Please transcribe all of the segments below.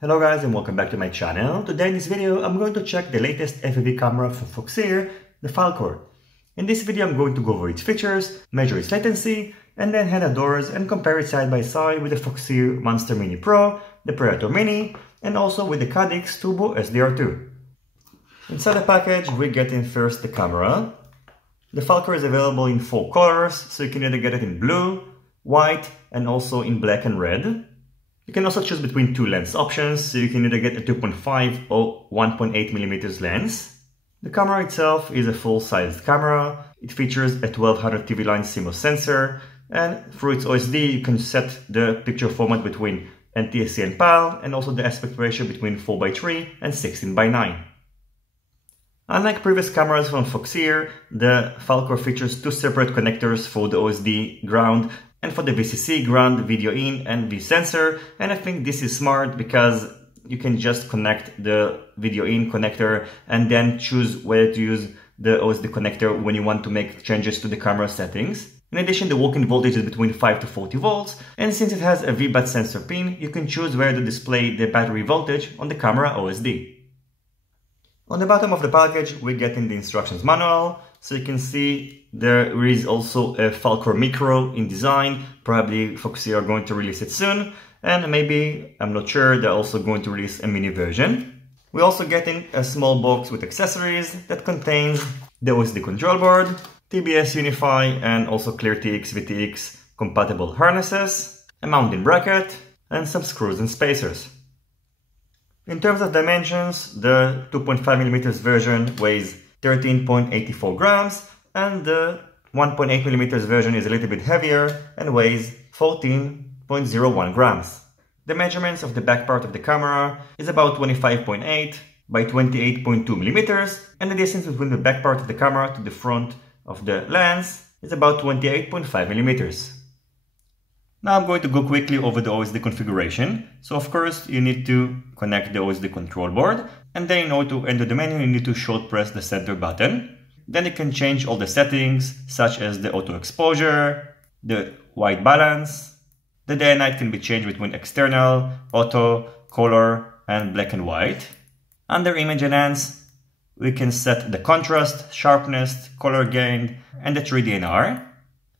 Hello guys and welcome back to my channel. Today in this video I'm going to check the latest FPV camera from Foxeer, the Falkor. In this video I'm going to go over its features, measure its latency, and then head outdoors and compare it side by side with the Foxeer Monster Mini Pro, the Predator Mini, and also with the Caddx Turbo SDR2. Inside the package we get in first the camera. The Falkor is available in 4 colors, so you can either get it in blue, white, and also in black and red. You can also choose between 2 lens options, so you can either get a 2.5 or 1.8mm lens. The camera itself is a full-sized camera. It features a 1200 TV line CMOS sensor, and through its OSD you can set the picture format between NTSC and PAL, and also the aspect ratio between 4:3 and 16:9. Unlike previous cameras from Foxeer, the Falkor features 2 separate connectors for the OSD ground and for the VCC ground video in and V sensor, and I think this is smart because you can just connect the video in connector and then choose whether to use the OSD connector when you want to make changes to the camera settings. In addition, the walk-in voltage is between 5 to 40 volts, and since it has a VBAT sensor pin, you can choose where to display the battery voltage on the camera OSD. On the bottom of the package we get in the instructions manual, so you can see there is also a Falkor Micro in design. Probably Foxeer are going to release it soon, and maybe, I'm not sure, they're also going to release a mini version. We're also getting a small box with accessories that contains the OSD control board, TBS Unify and also ClearTX VTX compatible harnesses, a mounting bracket, and some screws and spacers. In terms of dimensions, the 2.5mm version weighs 13.84 grams, and the 1.8mm version is a little bit heavier and weighs 14.01 grams. The measurements of the back part of the camera is about 25.8 by 28.2mm, and the distance between the back part of the camera to the front of the lens is about 28.5mm. Now I'm going to go quickly over the OSD configuration. So of course you need to connect the OSD control board, and then in order to enter the menu you need to short press the center button. Then you can change all the settings such as the auto exposure, the white balance. The day and night can be changed between external, auto, color, and black and white. Under image enhance we can set the contrast, sharpness, color gain, and the 3D NR.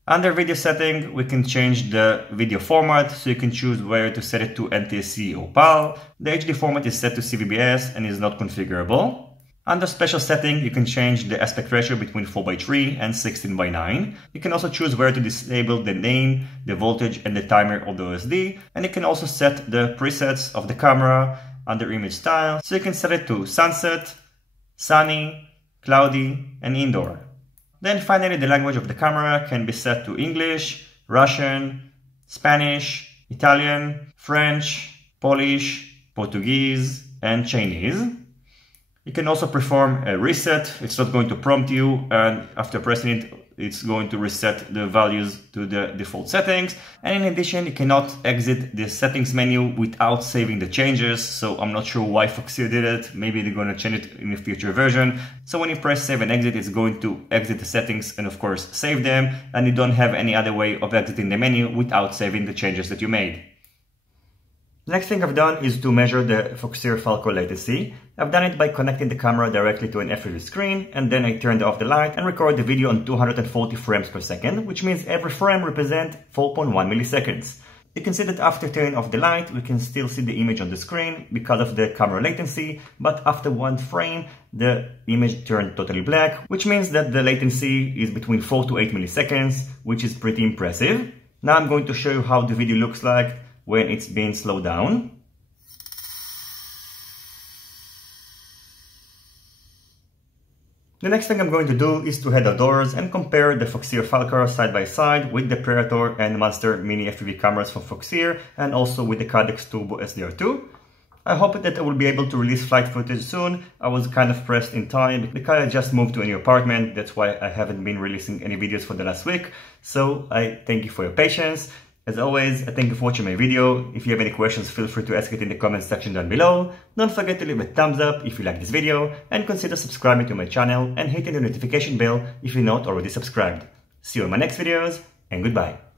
Under video setting, we can change the video format, so you can choose whether to set it to NTSC or PAL. The HD format is set to CVBS and is not configurable. Under special setting, you can change the aspect ratio between 4:3 and 16:9. You can also choose where to disable the name, the voltage, and the timer of the OSD. And you can also set the presets of the camera under image style, so you can set it to sunset, sunny, cloudy, and indoor. Then finally the language of the camera can be set to English, Russian, Spanish, Italian, French, Polish, Portuguese, and Chinese. You can also perform a reset. It's not going to prompt you, and after pressing it, it's going to reset the values to the default settings. And in addition, you cannot exit the settings menu without saving the changes, so I'm not sure why Foxeer did it. Maybe they're going to change it in a future version. So when you press save and exit, it's going to exit the settings and of course save them, and you don't have any other way of exiting the menu without saving the changes that you made. Next thing I've done is to measure the Foxeer Falkor latency. I've done it by connecting the camera directly to an FPV screen, and then I turned off the light and record the video on 240 frames per second, which means every frame represents 4.1 milliseconds. You can see that after turning off the light, we can still see the image on the screen because of the camera latency, but after 1 frame, the image turned totally black, which means that the latency is between 4 to 8 milliseconds, which is pretty impressive. Now I'm going to show you how the video looks like when it's being slowed down. The next thing I'm going to do is to head outdoors and compare the Foxeer Falkor side by side with the Predator and Monster Mini FPV cameras from Foxeer, and also with the Caddx Turbo SDR2. I hope that I will be able to release flight footage soon. I was kind of pressed in time because I just moved to a new apartment. That's why I haven't been releasing any videos for the last week. So I thank you for your patience. As always, I thank you for watching my video. If you have any questions, feel free to ask it in the comments section down below. Don't forget to leave a thumbs up if you like this video, and consider subscribing to my channel and hitting the notification bell if you're not already subscribed. See you in my next videos, and goodbye.